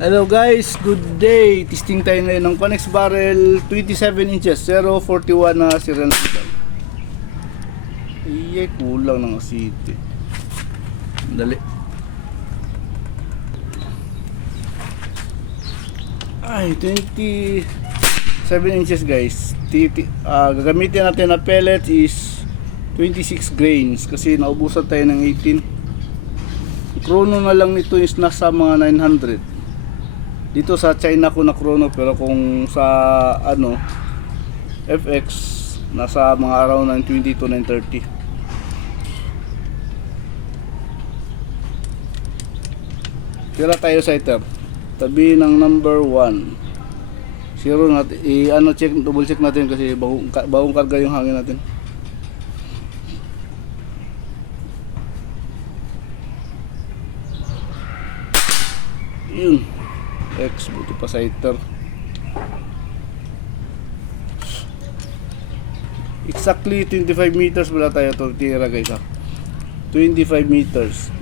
Hello guys, good day. Testing tayo ngayon ng Conex barrel 27 inches 041 na serial number. Iyay, kulang ng asiti. Dali. Ay, 27 inches guys. Gagamitin natin na pellet is 26 grains kasi naubusan tayo ng 18. Chrono na lang nito is nasa mga 900. Dito sa China ko na chrono, pero kung sa FX nasa mga around 920 to 930. Tira tayo sa iter. Tabi ng number 1. Zero natin, double check natin kasi bagong karga yung hangin natin. Yun. X, buti pa sa iter. Exactly 25 meters wala tayo ito tira guys ha. 25 meters.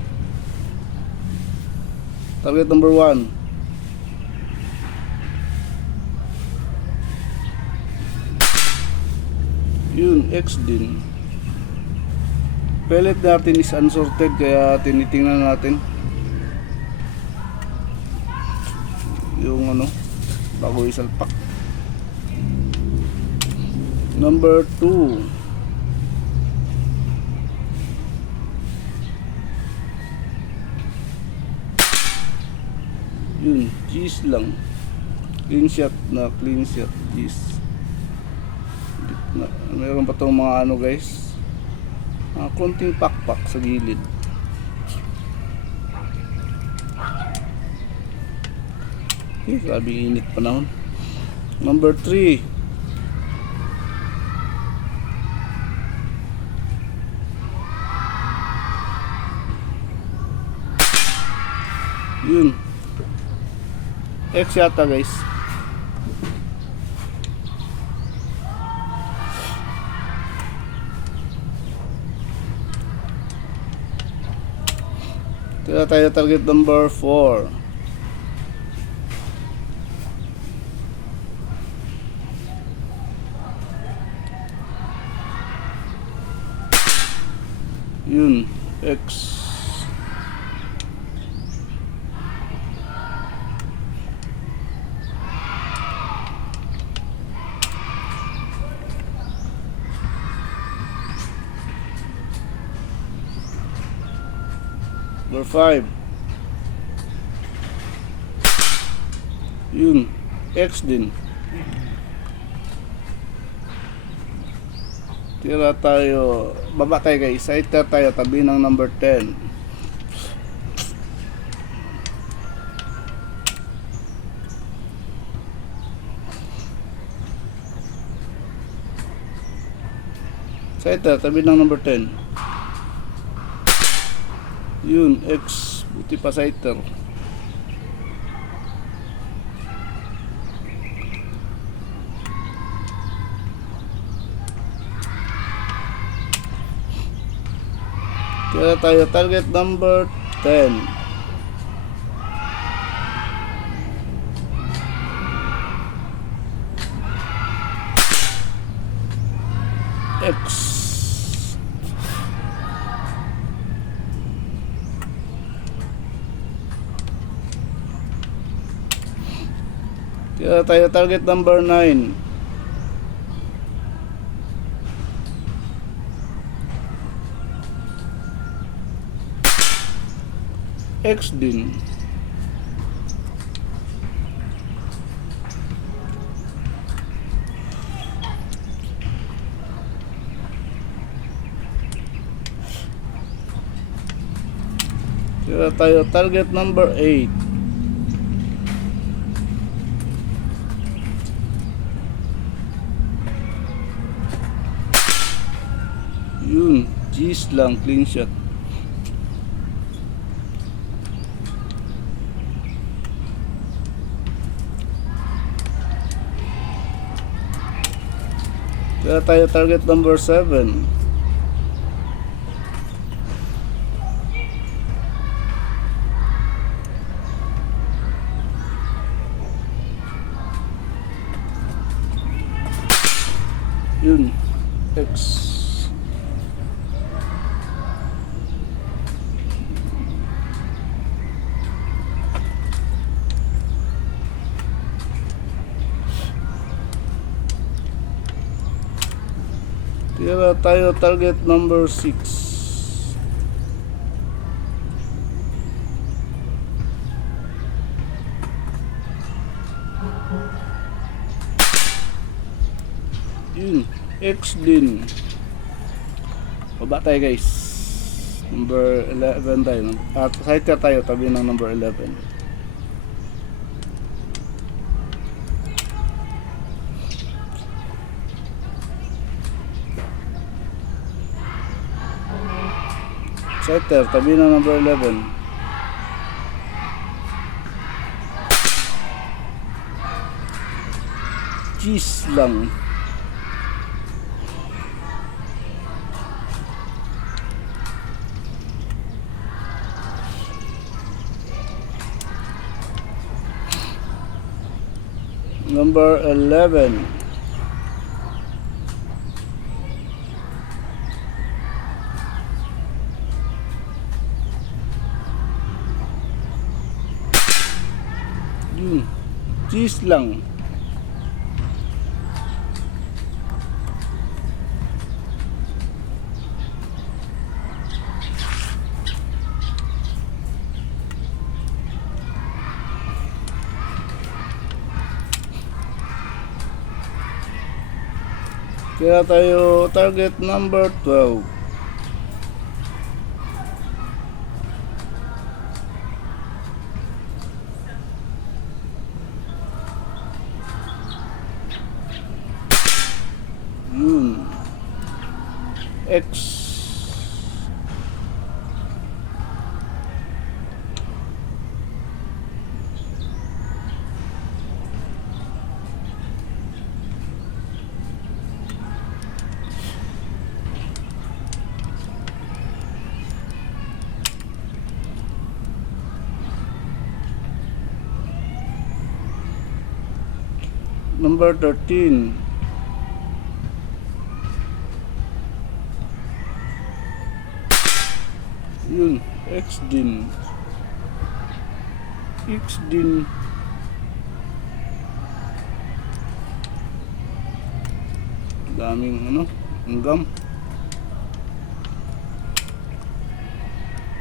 Target number 1. Yun, X din. Pellet natin is unsorted kaya tinitingnan natin yung bago isalpak. Number 2. Yun, cheese lang. Clean shot na, clean shot, cheese. Meron pa itong mga guys, konting pakpak sa gilid. Grabe init panahon. Number 3. Yun. X yata guys. Tira tayo target number 4. Yun, X. Number 5. Yun, X din. Tira tayo, baba tayo guys, iter tayo, tabi ng number 10. Sa iter, tabi ng number 10. Yun, X, buti pa sa iter. Kaya tayo target number 10. X. Kaya tayo target number 9. X din. Kaya tayo target number 8. Yun, cheese lang, clean shot. Kaya tayo target number 7. Yun. X. Tira tayo target number 6. Yun, X din. Baba tayo guys. Number 11 tayo. At sighter tayo tabi ng number 11. Sighter tabi ng number 11. Cheese lang. Number 11. Yun. Cheese lang. Kaya tayo target number 12. Yun. X. Number 13. Yun, X din. X din. Daming ano, hanggang.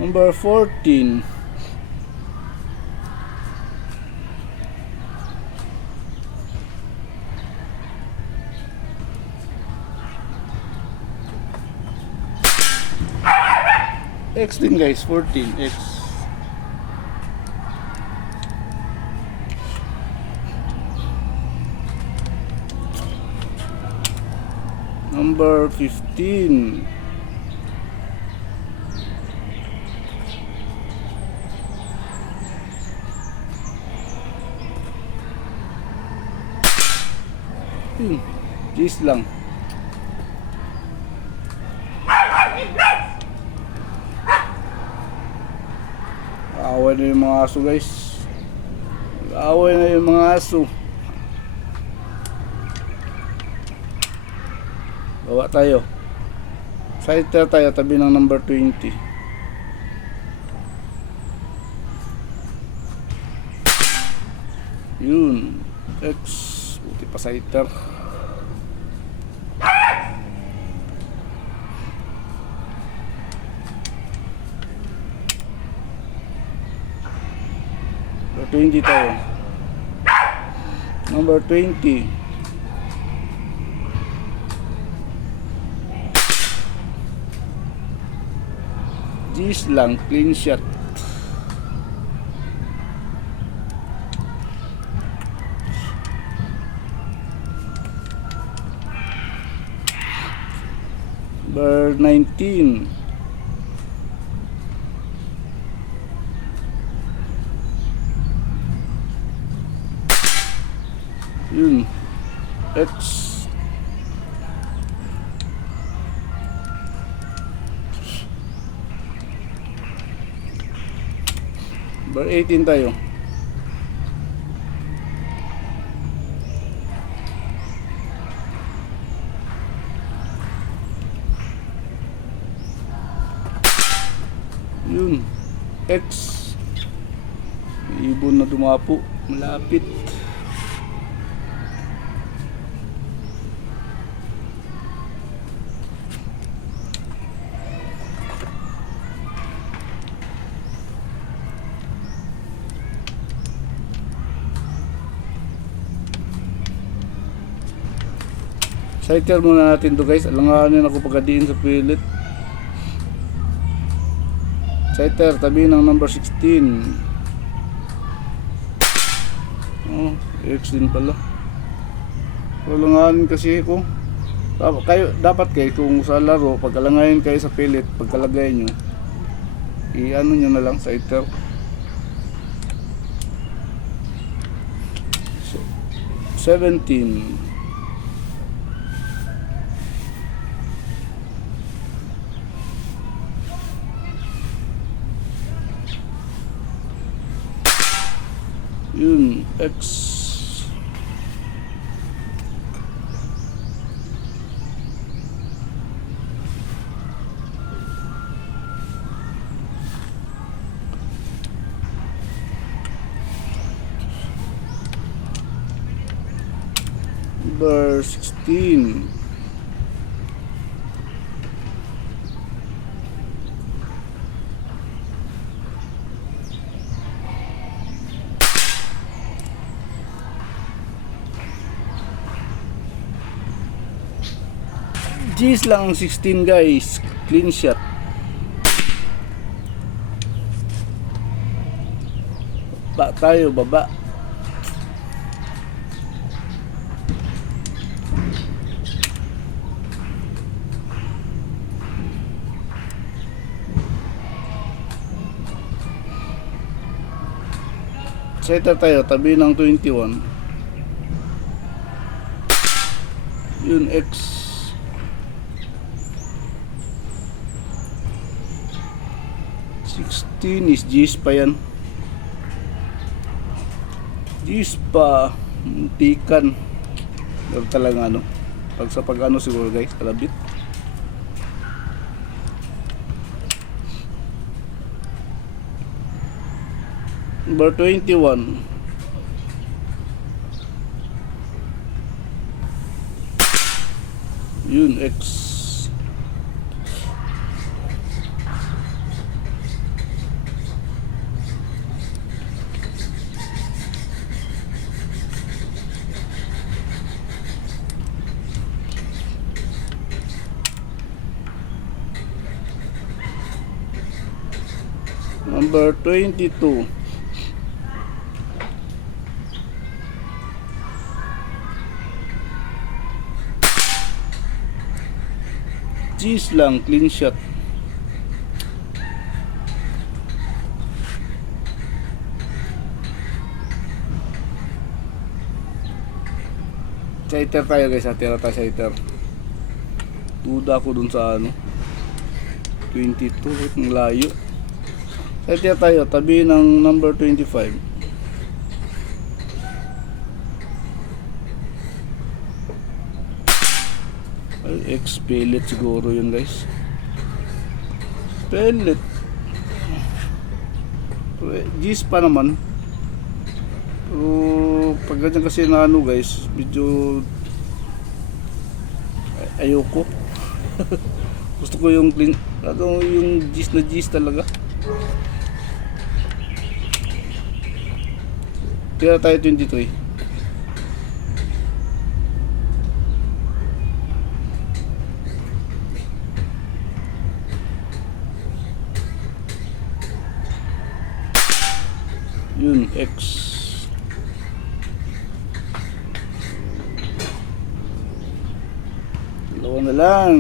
Number 14. X din guys, 14 X. Number 15. Cheese lang. Away na yung mga aso guys. Away na yung mga aso. Bawa tayo. Sighter tayo tabi ng number 20. Yun. X. Buti pa sighter. Number 20 tayo. Number 20. G's lang, clean shot. Number 19. Yun, X. Number 18 tayo. X. May ibon na dumapo. Malapit. Sighter muna natin to guys. Alanganin ako pagkadiin sa pilit. Sighter, tabi ng number 16. Oh, X din pala. Alanganin kasi ako. Dapat kayo kung sa laro, pag alanganin kayo sa pilit, pagkalagay nyo, i-ano nyo na lang, sighter. So, 17. Yun, X. Number 16. G's lang ang 16 guys. Clean shot. Baba tayo, baba. Sighter tayo, tabi ng 21. Yun, X. 16 is G's pa yan. G's pa. Muntikan. Pero talaga ano. Pag sa pag ano siguro guys, kalabit. Number 21. Yun, X. Number 22. G's lang, clean shot. Sighter tayo guys, tira tayo sighter. Tuda ko dun sa ano 22, ang layo. Sighter tayo, tabi ng number 25. Ay, X pellet siguro yun guys. Pellet. G's pa naman. Pero pag ganyan kasi na ano guys, medyo ayoko. Gusto ko yung clean, ano yung G's na G's talaga. Tira tayo 23. Yun, X. Dalawa na lang.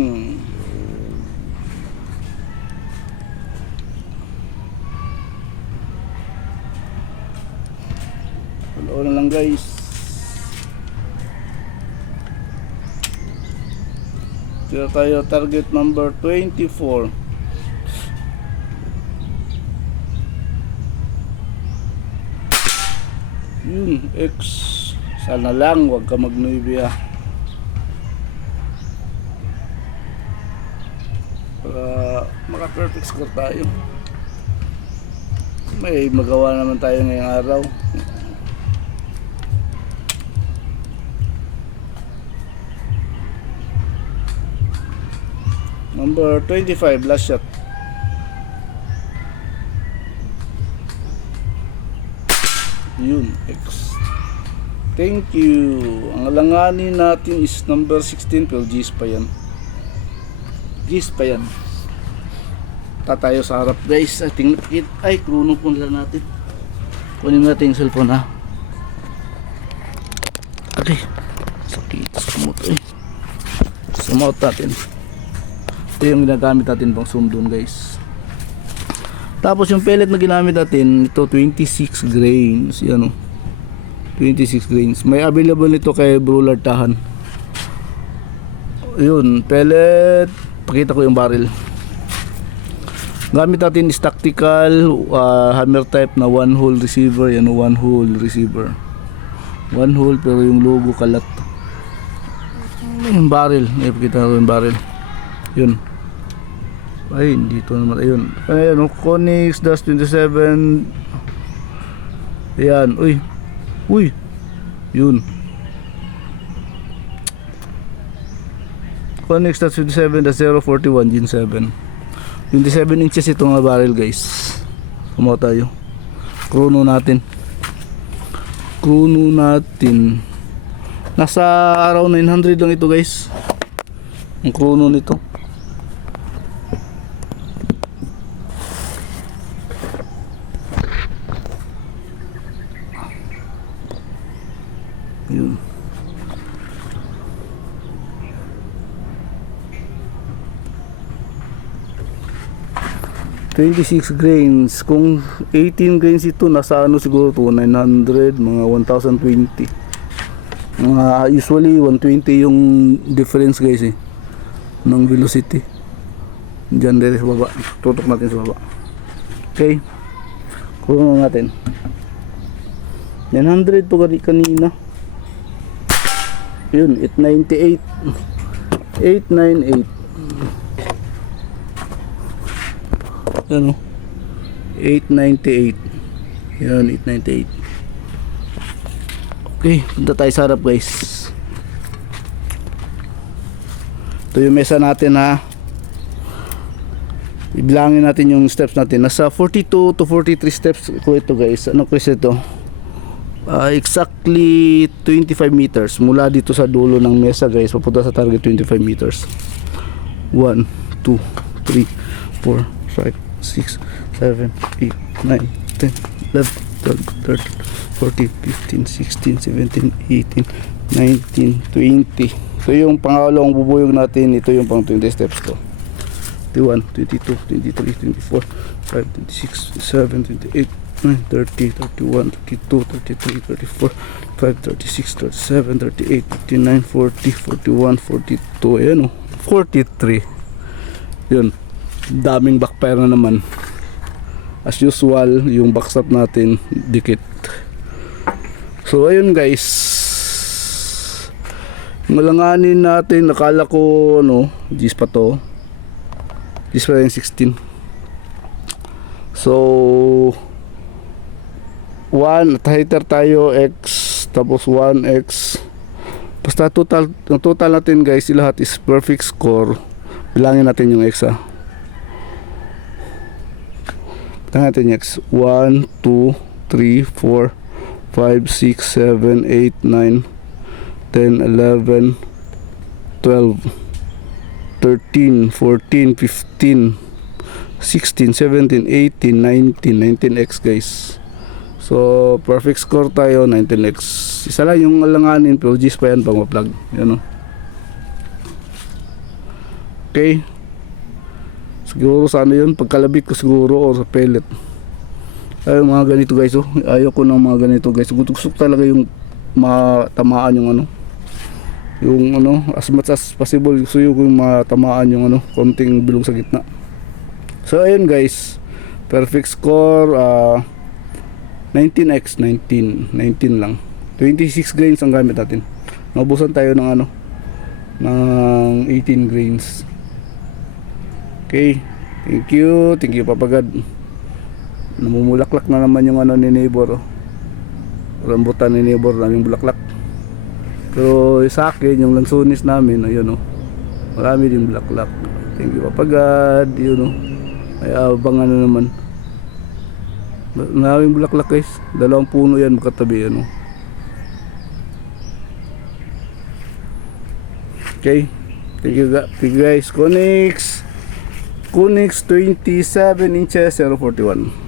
Dalawa na lang guys. Tira tayo target number 24. Yun, X. Sana lang wag ka mag-9 ah. Para maka-perfect score tayo. may magawa naman tayo ngayong araw. Number 25, last shot. Yun, X. Thank you. Ang alanganin natin is number 16, pero G's pa yan. G's pa yan. Tatayo sa harap guys. Ay, chrono phone lang natin. Kunin natin yung cellphone ha. Okay. Sakit. Sumot eh. Sumot natin. Ito yung ginagamit natin pang zoom doon guys. Tapos yung pellet na ginamit natin, ito 26 grains. Yan o. 26 grains. May available nito kay Brulard Tahan. Yun, pellet. Pakita ko yung barrel. Gamit natin is tactical hammer type na one hole receiver. Yan o, one hole receiver. One hole pero yung logo kalat. Yung barrel. Ay, pakita ko yung barrel. Yun. Ay, dito naman. Ayun. Ayan, Konix Dash 27. Ayan. Uy. Uy. Yun. Konix Dash 27 Dash 041 Gen 7. 27 inches itong barrel guys. Kumaw tayo. Chrono natin. Chrono natin. Nasa araw 900 lang ito guys. Ang chrono nito. Yun. $26 grains. Kung 18 grains ito, nasa ano siguro to 900, mga 1020. Usually 120 yung difference guys eh, ng velocity. Diyan dire sa baba. Tutok natin sa baba. Okay. Kuha natin. 900 to kanina. Yun, 898. 898. Yan o. 898. Yan, 898. Okay, punta tayo sa harap guys. Ito yung mesa natin ha. Ibilangin natin yung steps natin. Nasa 42 to 43 steps ko ito guys. Ano kasi ito? Exactly 25 meters mula dito sa dulo ng mesa guys papunta sa target. 25 meters. 1, 2, 3, 4, 5, 6, 7, 8, 9, 10, 11, 12, 13, 14, 15, 16, 17, 18, 19, 20. Ito yung pangalawang bubuyog natin. Ito yung pang 20 steps to. 21, 22, 23, 24, 5, 26, 27, 28, 30, 31, 32, 33, 34, 5, 36, 37, 38, 39, 40, 41, 42. Ayan o, 43. Yun, daming backfire na naman. As usual, yung backstop natin dikit. So ayun guys, malanganin natin. Nakala ko ano, G's pa to. G's pa yung 16. So 1 hitter tayo X, tapos 1X. Basta total natin guys, lahat is perfect score. Bilangin natin yung X ha. Bilangin natin yung X. 1, 2, 3, 4, 5, 6, 7, 8, 9, 10, 11, 12, 13, 14, 15, 16, 17, 18, 19, 19X guys. So perfect score tayo, 19X. Isa lang yung alanganin, pero G's pa yan pang ma-plug. Yan o. Okay. Siguro sa ano yun, pagkalabit ko siguro o sa pellet. Ay mga ganito guys oh. Ayaw ko ng mga ganito guys. Gusto talaga yung matamaan yung ano. Yung ano, as much as possible gusto ko yung matamaan yung ano, konting bilog sa gitna. So ayun guys. Perfect score 19x 19 lang. 26 grains ang gamit natin. Naubusan tayo ng ano, ng 18 grains. Okay. Thank you Papa God. Namumulaklak na naman yung ano ni neighbor, oh. Rambutan ni neighbor naming bulaklak. Pero sa akin yung lansunis namin, ayun, oh. Marami din bulaklak. Thank you Papa God, yun, oh. Ay abangan na naman. Maraming bulaklak guys. 2 puno yan magkatabi, ano. Okay. Thank you guys. Konix 27 inches 041.